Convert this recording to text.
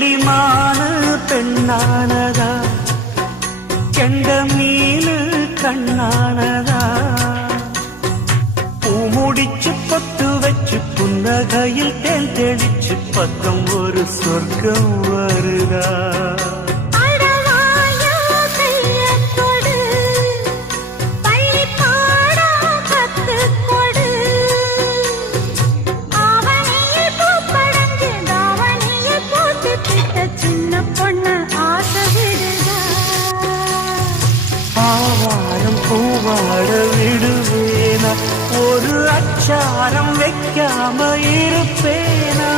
கிளிமான பெண்ணானதா கெண்ட மீனு கண்ணானதா பூ முடிச்சு பொட்டு வச்சு புன்னகையில் தேன் தெளிச்சு பக்கம் ஒரு சொர்க்கம் வருதா பூவாட விடுவேனா ஒரு அச்சாரம் வைக்காம இருப்பேனா